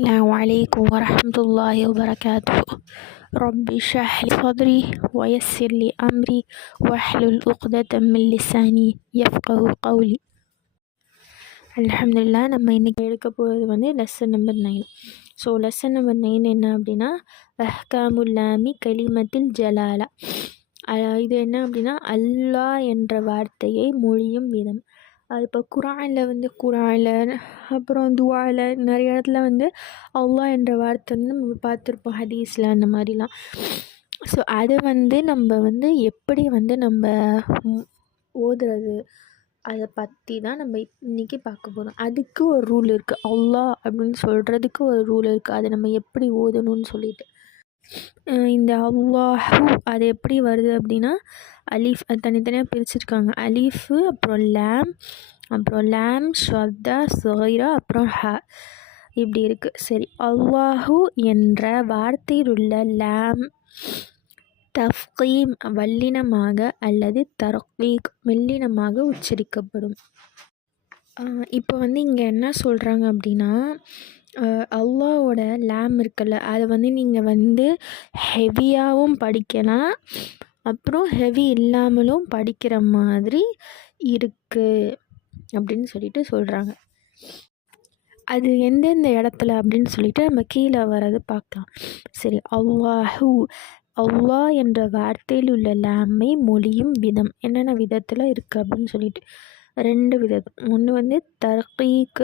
السلام عليكم ورحمة الله وبركاته. رب اشرح لي صدري ويسر لي أمري واحلل عقدة من لساني يفقه قولي. அல்ஹம்துலில்லாஹ். நம்ம இன்றைக்கி எடுக்க போகிறது lesson number 9. So lesson number 9 என்ன அப்படின்னா அஹ்காமுல்லாமி கலிமத்தில் ஜலாலா. இது என்ன அப்படின்னா அல்லாஹ் என்ற வார்த்தையை மொழியும் விதம். அது இப்போ குரானில் அப்புறம் துவாவில் நிறைய இடத்துல அல்லாஹ் என்ற வார்த்தை நம்ம பார்த்துருப்போம், ஹதீஸில் அந்த மாதிரிலாம். ஸோ அதை நம்ம எப்படி நம்ம ஓதுறது அதை பற்றி தான் நம்ம இன்றைக்கி பார்க்க போகிறோம். அதுக்கு ஒரு ரூல் இருக்குது, அல்லாஹ் அப்படின்னு சொல்கிறதுக்கு ஒரு ரூல் இருக்குது, அதை நம்ம எப்படி ஓதணும்னு சொல்லிட்டு. இந்த அல்லாஹு அது எப்படி வருது அப்படின்னா அலீஃப், அது தனித்தனியாக பிரிச்சுருக்காங்க. அலீஃபு, அப்புறம் லாம் ஷத்தா சுகைரா, அப்புறம் ஹ, இப்படி இருக்குது. சரி, அல்லாஹு என்ற வார்த்தையில் உள்ள லாம் தஃகீம் வல்லினமாக அல்லது தர்கீக் மெல்லினமாக உச்சரிக்கப்படும். இப்போ இங்கே என்ன சொல்கிறாங்க அப்படின்னா அல்லாஹோட லாம் இருக்குல்ல, அதை நீங்கள் ஹெவியாகவும் படிக்கலாம், அப்புறம் ஹெவி இல்லாமலும் படிக்கிற மாதிரி இருக்குது அப்படின்னு சொல்லிட்டு சொல்கிறாங்க. அது எந்தெந்த இடத்துல அப்படின்னு சொல்லிட்டு நம்ம கீழே வர்றது பார்க்கலாம். சரி, அல்லாஹ் என்ற வார்த்தையில் உள்ள லாமை மொழியும் விதம் என்னென்ன விதத்தில் இருக்குது அப்படின்னு சொல்லிட்டு 2 விதம். ஒன்று தர்கீக்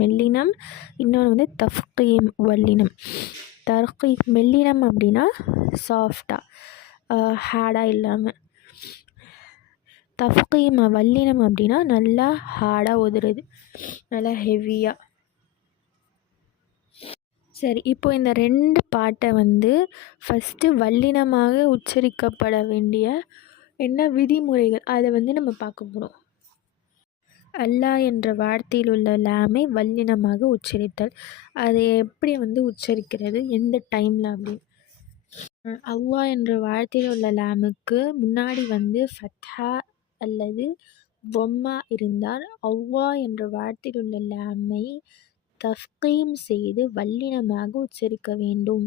மெல்லினம், இன்னொன்று தஃகீம் வல்லினம். தர்கீக் மெல்லினம் அப்படின்னா சாஃப்டாக ஹார்டாக இல்லாமல், தஃகீம் வல்லினம் அப்படின்னா நல்லா ஹார்டாக ஓதுறது, நல்லா ஹெவியாக. சரி, இப்போ இந்த 2 பாட்டை ஃபஸ்ட்டு வல்லினமாக உச்சரிக்கப்பட வேண்டிய என்ன விதிமுறைகள் அதை நம்ம பார்க்க போகிறோம். அல்லாஹ் என்ற வார்த்தையில் உள்ள லாமை வல்லினமாக உச்சரித்தல், அதை எப்படி உச்சரிக்கிறது, எந்த டைமில் அப்படின்னு. அல்லாஹ் என்ற வார்த்தையில் உள்ள லாமுக்கு முன்னாடி ஃபத்ஹா அல்லது வம்மா இருந்தால் அல்லாஹ் என்ற வார்த்தையில் உள்ள லாமை தஃகீம் செய்து வல்லினமாக உச்சரிக்க வேண்டும்.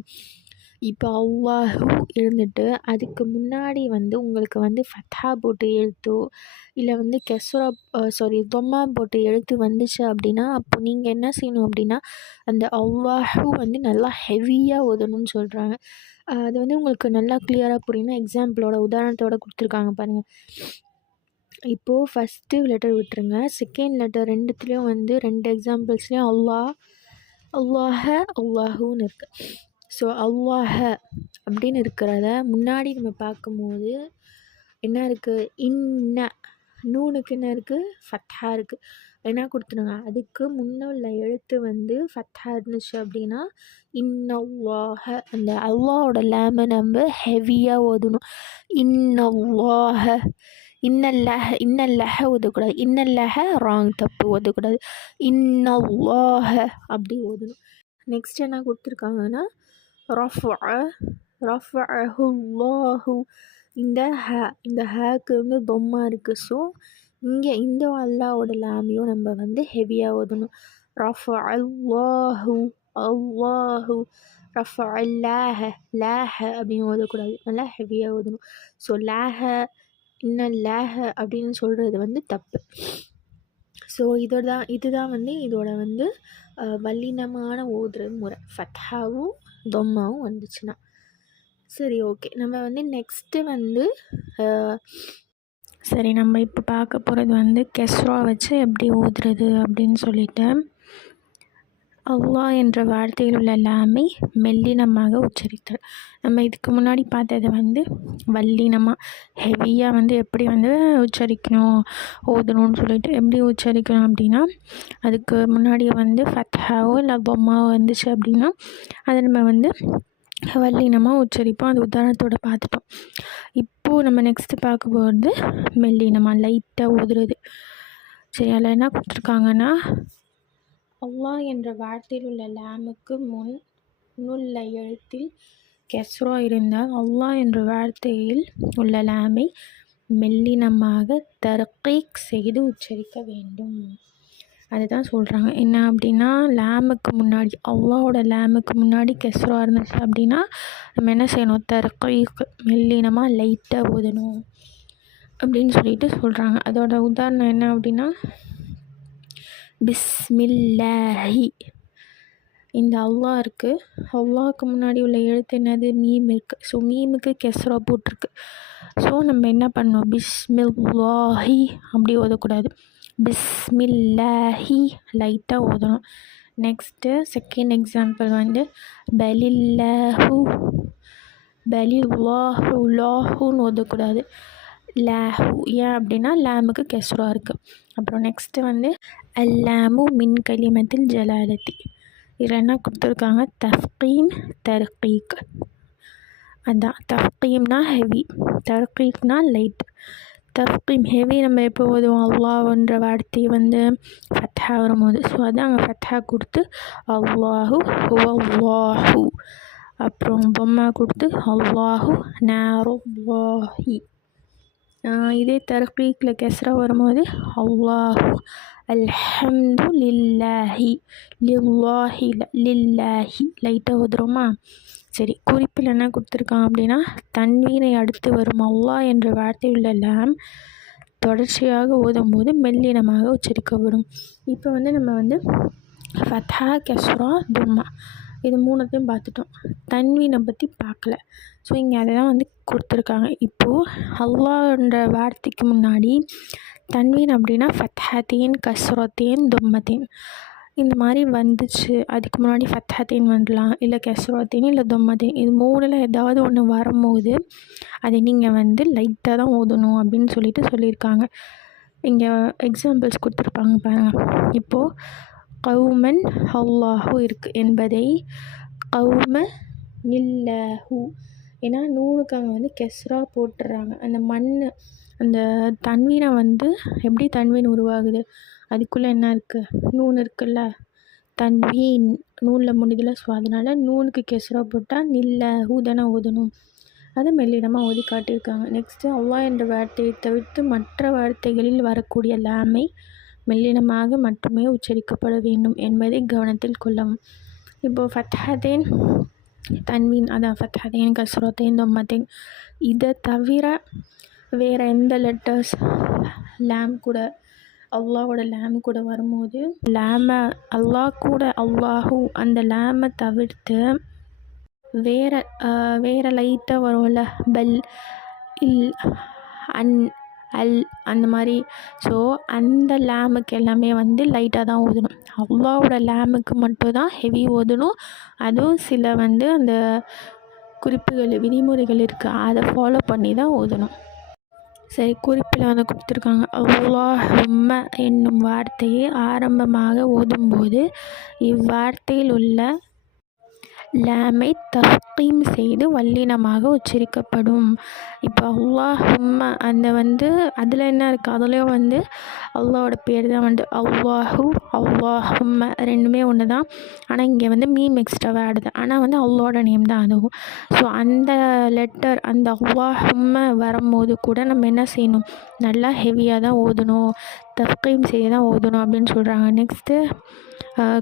இப்போ அல்லாஹு இருந்துட்டு அதுக்கு முன்னாடி உங்களுக்கு ஃபத்ஹா போட்டு எழுத்தோ இல்லை கெஸ்ரா தொம்மா போட்டு எழுத்து வந்துச்சு அப்படின்னா அப்போ நீங்கள் என்ன செய்யணும் அப்படின்னா அந்த அல்லாஹு நல்லா ஹெவியாக ஓதணும்னு சொல்கிறாங்க. அது உங்களுக்கு நல்லா கிளியராக புரியணும். எக்ஸாம்பிளோட உதாரணத்தோட கொடுத்துருக்காங்க பாருங்கள். இப்போது ஃபஸ்ட்டு லெட்டர் விட்டுருங்க, செகண்ட் லெட்டர் ரெண்டுத்துலேயும் 2 எக்ஸாம்பிள்ஸ்லேயும் அல்லாஹுன்னு இருக்குது. ஸோ அல்லாஹ அப்படின்னு இருக்கிறத முன்னாடி நம்ம பார்க்கும்போது என்ன இருக்குது, நூனுக்கு என்ன இருக்குது, ஃபத்ஹா இருக்குது. என்ன கொடுத்துருங்க, அதுக்கு முன்னுள்ள எழுத்து ஃபத்ஹா இருந்துச்சு அப்படின்னா இன்னல்லாஹ, அந்த அல்லாஹோட லேமை நம்ம ஹெவியாக ஓதணும். இன்னல்லாஹ, இன்னல்லஹ ஓதக்கூடாது, இன்னல்லஹ ராங், தப்பு ஓதக்கூடாது, இன்னல்லாஹ அப்படி ஓதணும். நெக்ஸ்ட் என்ன கொடுத்துருக்காங்கன்னா ரஃபஅஹுல்லாஹு, இந்த ஹேக்கு தொம்மா இருக்குது. ஸோ இங்கே இந்த அல்லாஹோட லாமையும் நம்ம ஹெவியாக ஓதணும். ரஃபஅல்லாஹு, அல்லாஹு, ரஃபஅல்லாஹ, லாஹ அப்படின்னு ஓதக்கூடாது, நல்லா ஹெவியாக ஓதணும். ஸோ லாஹ இன்னல்லாஹ அப்படின்னு சொல்கிறது தப்பு. ஸோ இதுதான் இதோட வல்லினமான ஓதுற முறை, ஃபத்ஹாவும் தொம்மாவும் வந்துச்சுன்னா. சரி, ஓகே. நம்ம நெக்ஸ்ட்டு சரி, நம்ம இப்போ பார்க்க போகிறது கெஸ்ரா வச்சு எப்படி ஓதுறது அப்படின்னு சொல்லிட்டு. அல்லாஹ் என்ற வார்த்தையில் உள்ள லாமை மெல்லினமாக உச்சரித்தல். நம்ம இதுக்கு முன்னாடி பார்த்தது வல்லினமாக ஹெவியாக எப்படி உச்சரிக்கணும், ஓதணும்னு சொல்லிட்டு. எப்படி உச்சரிக்கணும் அப்படின்னா அதுக்கு முன்னாடி ஃபத்ஹாவோ இல்லை பொம்மாவோ வந்துச்சு அப்படின்னா அதை நம்ம வல்லினமாக உச்சரிப்போம். அது உதாரணத்தோடு பார்த்துட்டோம். இப்போது நம்ம நெக்ஸ்ட்டு பார்க்க போகிறது மெல்லினமாக லைட்டாக ஓதுறது. சரி, அதில் என்ன கொடுத்துருக்காங்கன்னா அல்லாஹ் என்ற வார்த்தையில் உள்ள லாமுக்கு முன்னுள்ள எழுத்தில் கெஸ்ரா இருந்தால் அல்லாஹ் என்ற வார்த்தையில் உள்ள லாமை மெல்லினமாக தர்கீக் செய்து உச்சரிக்க வேண்டும். அதுதான் சொல்கிறாங்க. என்ன அப்படின்னா, லேமுக்கு முன்னாடி அல்லாஹோட லேமுக்கு முன்னாடி கெஸ்ரா இருந்துச்சு அப்படின்னா நம்ம என்ன செய்யணும், தர்கீக் மெல்லினமாக லைட்டாக ஓதணும் அப்படின்னு சொல்லிட்டு சொல்கிறாங்க. அதோட உதாரணம் என்ன அப்படின்னா, பிஸ்மில்லாஹி, இந்த அல்லாஹ் இருக்குது, அல்லாஹ்க்கு முன்னாடி உள்ள எழுத்து என்னது, மீம் இருக்குது. ஸோ மீமுக்கு கெஸ்ரா போட்டிருக்கு. ஸோ நம்ம என்ன பண்ணணும், பிஸ்மில்லாஹி அப்படி ஓதக்கூடாது, பிஸ்மில்லாஹி லைட்டாக ஓதணும். நெக்ஸ்ட்டு செகண்ட் எக்ஸாம்பிள் வந்து பலில்லாஹு, பலில்லாஹு லாஹுன்னு ஓதக்கூடாது, லாஹு. ஏன் அப்படின்னா லேமுக்கு கெஸ்ரா இருக்குது. அப்புறம் நெக்ஸ்ட்டு வந்து அல்லாமு மின் கலிமத்தில் ஜலாலத்தி, இதில் என்ன கொடுத்துருக்காங்க, தஃகீம் தர்கீக். அதான் தஃகீம்னா ஹெவி, தர்கீக்னா லைட். தஃகீம் ஹெவி நம்ம எப்போ ஓதுவோம், அல்லாஹ்ன்ற வார்த்தையை வந்து ஃபத்ஹா வரும்போது. ஸோ அதான் அங்கே ஃபத்ஹா கொடுத்து அல்லாஹு ஹுவல்லாஹு, அப்புறம் பொம்மா கொடுத்து அல்லாஹு நாருல்லாஹி. இதே தர்கீக்கில் கெஸ்ரா வரும்போது அல்லாஹு அல்ஹம்து லில்லாஹி, லில்லாஹி லில்லாஹி லைட்டாக ஓதுறோமா. சரி, குறிப்பில் என்ன கொடுத்துருக்காங்க அப்படின்னா, தன்வீனை அடுத்து வரும் அல்லாஹ் என்ற வார்த்தை உள்ள லாம் தொடர்ச்சியாக ஓதும்போது மெல்லினமாக உச்சரிக்கப்படும். இப்போ வந்து நம்ம வந்து ஃபத்ஹா கெஸ்ரா தும்மா இது மூணுத்தையும் பார்த்துட்டோம். தன்வீனை பற்றி பார்க்கல. ஸோ இங்கே அதை தான் வந்து கொடுத்துருக்காங்க. இப்போது அல்லாஹ்ன்ற வார்த்தைக்கு முன்னாடி தன்வீன் அப்படின்னா ஃபத்ஹத்தீன் கஸ்ரத்தீன் தும்மத்தீன் இந்த மாதிரி வந்துச்சு. அதுக்கு முன்னாடி ஃபத்ஹத்தீன் வரலாம், இல்லை கஸ்ரத்தீன், இல்லை தும்மத்தீன். இது மூணில் ஏதாவது ஒன்று வரும்போது அதை நீங்கள் வந்து லைட்டாக தான் ஓதணும் அப்படின்னு சொல்லியிருக்காங்க. இங்கே எக்ஸாம்பிள்ஸ் கொடுத்துருப்பாங்க பாருங்கள். இப்போது கௌமன் அல்லாஹு இருக்குது என்பதை கௌம நில்லாஹு, ஏன்னா நூனுக்கு அங்கே வந்து கெஸ்ரா போட்டுடுறாங்க. அந்த அந்த தன்வீனை வந்து எப்படி தன்வீன் உருவாகுது, அதுக்குள்ளே என்ன இருக்குது, நூன் இருக்குல்ல, தன்வீன் நூனில் முடியல. ஸோ அதனால் நூனுக்கு கெஸ்ரா போட்டால் நில்லாஹு தானே ஓதணும். அதை மெல்லிடமாக ஓதி காட்டியிருக்காங்க. நெக்ஸ்ட்டு அல்லாஹ் என்ற வார்த்தையை தவிர்த்து மற்ற வார்த்தைகளில் வரக்கூடிய லாமை மெல்லினமாக மட்டுமே உச்சரிக்கப்பட வேண்டும் என்பதை கவனத்தில் கொள்ளவும். இப்போது ஃபத்ஹத்தீன் தன்வீன், அதான் ஃபத்ஹத்தீன் கஸ்ரத்தீன் தும்மத்தீன், இதை தவிர வேறு எந்த லெட்டர்ஸ் லாம் கூட அல்லாஹோட லாம் கூட வரும்போது லாமை அல்லாஹ் கூட அல்லாஹு அந்த லாமை தவிர்த்து வேறு லைட்டாக வரும்ல, பல், இல், அன், அல் அந்த மாதிரி. ஸோ அந்த லேமுக்கு எல்லாமே வந்து லைட்டாக தான் ஓதணும். அல்லாஹோட லேமுக்கு மட்டும் தான் ஹெவி ஓதணும். அதுவும் சில வந்து அந்த குறிப்புகள் விதிமுறைகள் இருக்குது, அதை ஃபாலோ பண்ணி தான் ஓதணும். சரி, குறிப்பில் வந்து கொடுத்துருக்காங்க, அல்லாஹும்ம என்னும் வார்த்தையை ஆரம்பமாக ஓதும்போது இவ்வார்த்தையில் உள்ள லாமை தஃகீம் செய்து வல்லினமாக உச்சரிக்கப்படும். இப்போ அல்லாஹும்ம அந்த வந்து அதில் என்ன இருக்குது, அதுலேயும் வந்து அல்லாஹோட பேர் தான் வந்து அல்லாஹு அல்லாஹும்ம ரெண்டுமே ஒன்று தான். ஆனால் இங்கே வந்து மீம் எக்ஸ்ட்ராவாக ஆடுது, ஆனால் வந்து அல்லாஹோட நேம் தான் அதுவும். ஸோ அந்த லெட்டர் அந்த அல்லாஹும்ம வரும்போது கூட நம்ம என்ன செய்யணும், நல்லா ஹெவியாக தான் ஓதணும், தஃகீம் செய்து தான் ஓதணும் அப்படின்னு சொல்கிறாங்க. நெக்ஸ்ட்டு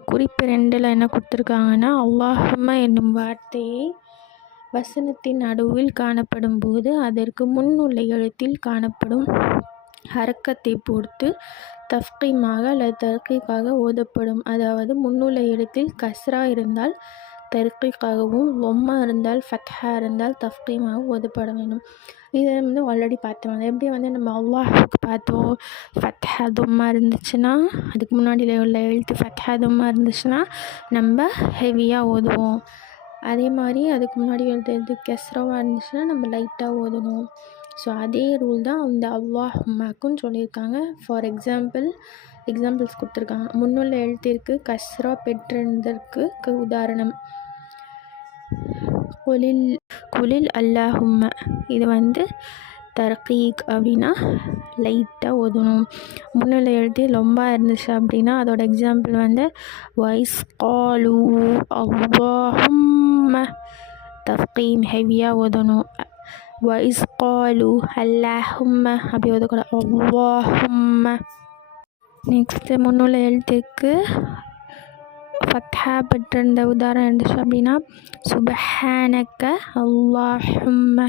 குறிப்பு 2ல் என்ன கொடுத்துருக்காங்கன்னா, அல்லாஹும்ம என்னும் வார்த்தையை வசனத்தின் நடுவில் காணப்படும் போது அதற்கு முன் உள்ள எழுத்தில் காணப்படும் ஹரக்கத்தை பொறுத்து தஃகீமாக அல்லது தர்கீக்காக ஓதப்படும். அதாவது முன்னுள்ள எழுத்தில் கஸ்ரா இருந்தால் தர்கீக்காகவும், லொம்மா இருந்தால் ஃபத்ஹா இருந்தால் தஃகீமாக ஓதப்பட வேண்டும். இதை வந்து ஆல்ரெடி பார்த்தோம். எப்படி வந்து நம்ம அல்லாஹுக்கு பார்த்தோம், ஃபத்ஹா தும்மா இருந்துச்சுன்னா அதுக்கு முன்னாடி உள்ள எழுத்து ஃபத்ஹா தும்மா இருந்துச்சுன்னா நம்ம ஹெவியாக ஓதுவோம். அதே மாதிரி அதுக்கு முன்னாடி எழுத்து கெஸ்ராவாக இருந்துச்சுன்னா நம்ம லைட்டாக ஓதணும். ஸோ அதே ரூல் தான் அந்த அல்லாஹும்மாக்குன்னு சொல்லியிருக்காங்க. ஃபார் எக்ஸாம்பிள்ஸ் கொடுத்துருக்காங்க. முன்னுள்ள எழுத்திற்கு கஸ்ரா பெற்றிருந்ததற்கு உதாரணம் குலில் அல்லாஹும்ம, இது வந்து தர்கீக் அப்படின்னா லைட்டாக ஓதணும். முன்னுள்ள எழுத்து ரொம்ப இருந்துச்சு அப்படின்னா அதோட எக்ஸாம்பிள் வந்து வைஸ் காலு அல்லாஹும்ம, தஃகீம் ஹெவியாக ஓதணும். வைஸ் காலு அல்லாஹும்ம அப்படி ஓதக்கூடாது, அல்லாஹும்ம. நெக்ஸ்ட்டு முன்னுள்ள எழுத்துக்கு ஃபத்ஹா பெற்றிருந்த உதாரணம் இருந்துச்சு அப்படின்னா சுபஹானக்க அல்லாஹும்ம.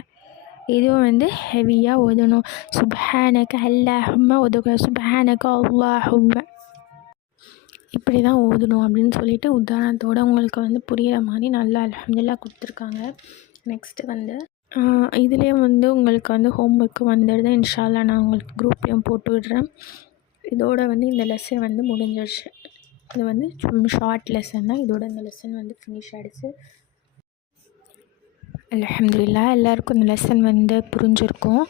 இதுவும் வந்து ஹெவியாக ஓதணும். சுபஹானக்க அல்லாஹும்ம ஓதக்கூடாது. சுபஹானக்க அல்லாஹும்ம இப்படி தான் ஓதணும் அப்படின்னு சொல்லிட்டு உதாரணத்தோடு உங்களுக்கு வந்து புரிகிற மாதிரி நல்லா அல்ஹம்துலில்லாஹ் கொடுத்துருக்காங்க. நெக்ஸ்ட்டு வந்து இதுலேயும் வந்து உங்களுக்கு வந்து ஹோம்ஒர்க்கு வந்துடுது. இன்ஷா அல்லாஹ் நான் உங்களுக்கு குரூப்லேயும் போட்டு விடுறேன். இதோட வந்து இந்த லெசன் வந்து முடிஞ்சிடுச்சு. இது வந்து ஷார்ட் லெசன் தான். இதோட இந்த லெசன் வந்து ஃபினிஷ் ஆகிடுச்சு. அல்ஹம்துலில்லாஹ் எல்லாருக்கும் இந்த லெசன் வந்து புரிஞ்சிருக்கும்.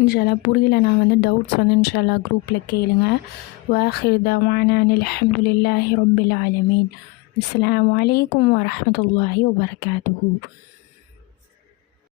இன்ஷா அல்லாஹ் புரியல நான் வந்து டவுட்ஸ் வந்து இன்ஷா அல்லாஹ் குரூப்பில் கேளுங்க. வாஹிர் தவானா அல்ஹம்துலில்லாஹி ரப்பில் ஆலமீன். அஸ்ஸலாமு அலைக்கும் வரஹ்மத்துல்லாஹி வபரகாத்துஹு.